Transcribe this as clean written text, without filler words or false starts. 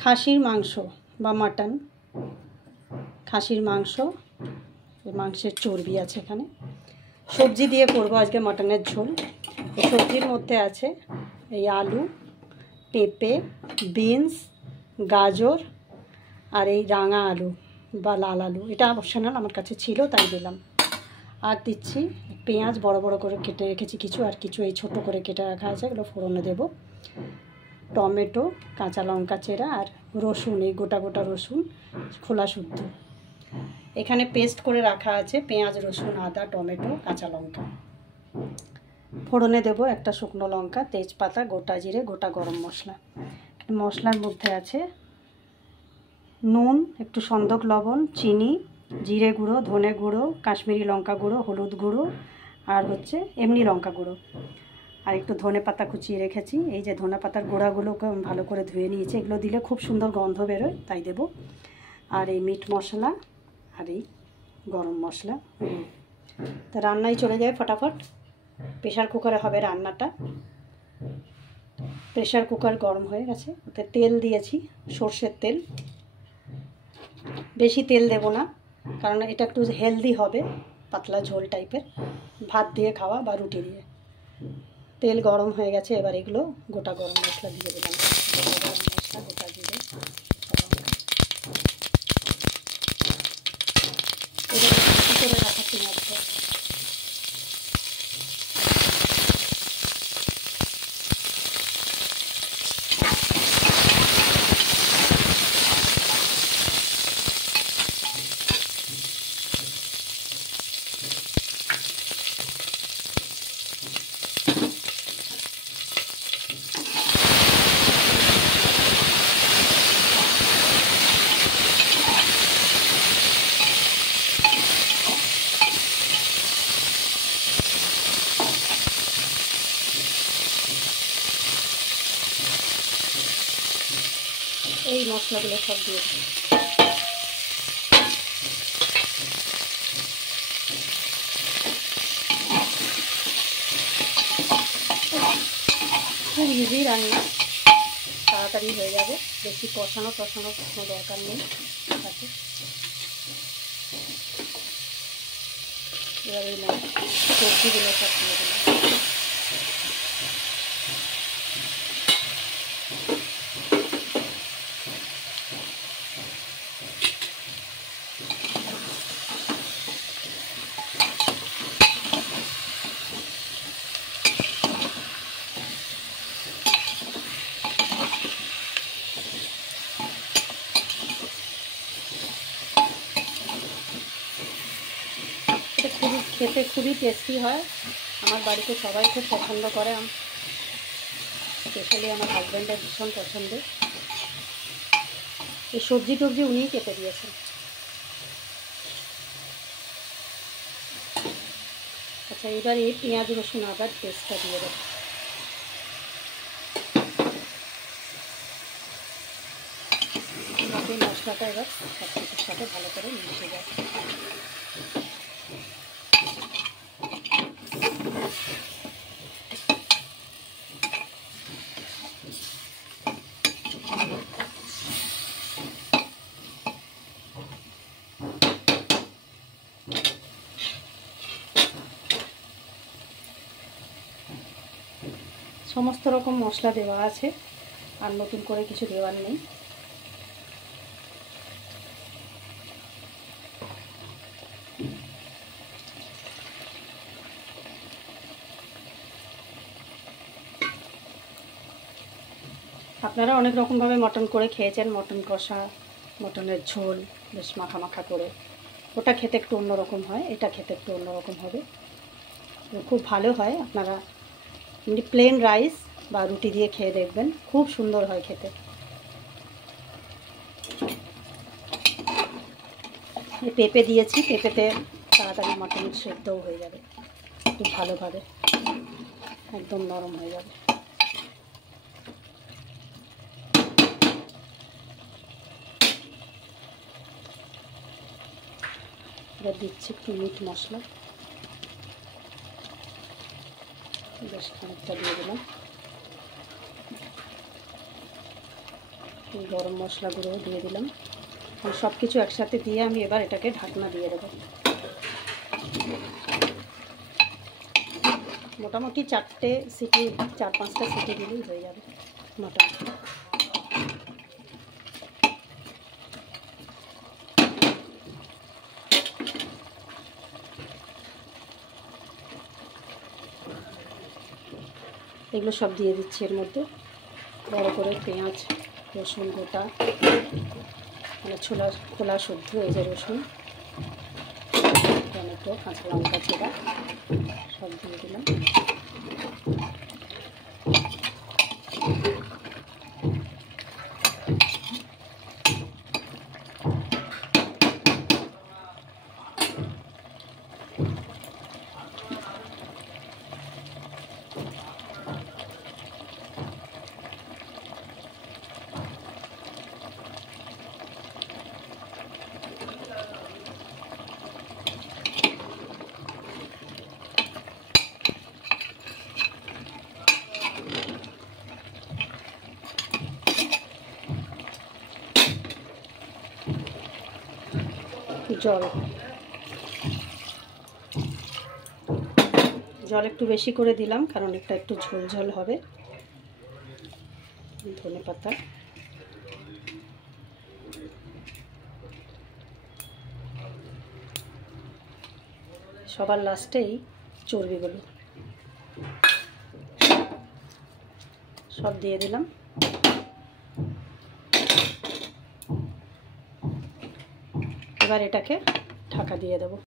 খাসির মাংস বা মাটন, খাসির মাংস, মাংসের চর্বি আছে এখানে। সবজি দিয়ে করবো আজকে মাটনের ঝোল। এই সবজির মধ্যে আছে এই আলু, পেঁপে, বিনস, গাজর আর এই রাঙা আলু বা লাল আলু, এটা অপশনাল, আমার কাছে ছিল তাই দিলাম। আর দিচ্ছি পেঁয়াজ বড় বড় করে কেটে রেখেছি কিছু, আর কিছু এই ছোট করে কেটে রাখা আছে, এগুলো ফোড়নে দেবো। টমেটো, কাঁচা লঙ্কা চেরা আর রসুন, এই গোটা গোটা রসুন খোলা শুদ্ধ। এখানে পেস্ট করে রাখা আছে পেঁয়াজ, রসুন, আদা, টমেটো, কাঁচা লঙ্কা। ফোড়নে দেবো একটা শুকনো লঙ্কা, তেজপাতা, গোটা জিরে, গোটা গরম মশলা। মশলার মধ্যে আছে নুন, একটু সন্দক লবণ, চিনি, জিরে গুঁড়ো, ধনে গুঁড়ো, কাশ্মীরি লঙ্কা গুঁড়ো, হলুদ গুঁড়ো আর হচ্ছে এমনি লঙ্কা গুঁড়ো, আর একটু ধনে পাতা কুচিয়ে রেখেছি। এই যে ধনে পাতার গোড়াগুলোকে ভালো করে ধুয়ে নিয়েছি, এগুলো দিলে খুব সুন্দর গন্ধ বেরোয় তাই দেব। আর এই মিট মশলা আর এই গরম মশলা। তা রান্নায় চলে যায় ফটাফট। প্রেশার কুকারে হবে রান্নাটা। প্রেশার কুকার গরম হয়ে গেছে, ওতে তেল দিয়েছি, সর্ষের তেল। বেশি তেল দেব না, কারণ এটা একটু হেলদি হবে, পাতলা ঝোল টাইপের, ভাত দিয়ে খাওয়া বা রুটি দিয়ে। তেল গরম হয়ে গেছে, এবার এগুলো গোটা গরম মশলা দিয়ে দিলাম। গোটা গরম মশলা, গোটা জিরে, এবার করে রাখা পেঁয়াজটা এই মশলাগুলো সব দিয়ে দিই। খুব ইজি রান্না, তাড়াতাড়ি হয়ে যাবে, বেশি কষানো কোনো দরকার নেই। আছে এবার এই সবজিগুলো সব তুলে দিলাম। খেতে খুবই টেস্টি হয়, আমার বাড়িতে সবাই খুব পছন্দ করে, স্পেশালি আমার হাজব্যান্ডের ভীষণ পছন্দ। এই সবজি টবজি উনিই কেটে দিয়েছেন। আচ্ছা, এবার এই পেঁয়াজ রসুন আদার পেস্টটা দিয়ে দেবো। এই মশলাটা এবার সব কিছুর সাথে ভালো করে মিশে যায়। সমস্ত রকম মশলা দেওয়া আছে, আর নতুন করে কিছু দেওয়ার নেই। আপনারা অনেক রকমভাবে মটন করে খেয়েছেন, মটন কষা, মটনের ঝোল বেশ মাখা মাখা করে, ওটা খেতে একটু অন্যরকম হয়, এটা খেতে একটু অন্যরকম হবে, খুব ভালো হয়। আপনারা এমনি প্লেন রাইস বা রুটি দিয়ে খেয়ে দেখবেন, খুব সুন্দর হয় খেতে। পেঁপে দিয়েছি, পেঁপেতে তাড়াতাড়ি মটন সেদ্ধও হয়ে যাবে খুব ভালোভাবে, একদম নরম হয়ে যাবে। এবার দিচ্ছি একটু মিট মশলা, বেশ খানিকটা দিয়ে দিলাম। গরম মশলা গুঁড়ো দিয়ে দিলাম। সব কিছু একসাথে দিয়ে আমি এবার এটাকে ঢাকনা দিয়ে দেবো। মোটামুটি 4-5টা সিটি দিলেই হয়ে যাবে মাটন। এগুলো সব দিয়ে দিচ্ছি এর মধ্যে। বড় করে পেঁয়াজ, রসুন গোটা, মানে খোলা শুদ্ধ এই যে রসুন, টমেটো, কাঁচা লঙ্কা ছোড়া সব দিয়ে দিলাম। জল একটু বেশি করে দিলাম, কারণ এটা একটু ঝোল ঝোল হবে। ধনেপাতা, সবার লাস্টেই চর্বিগুলো সব দিয়ে দিলাম। এবার এটাকে ঢাকা দিয়ে দেবো।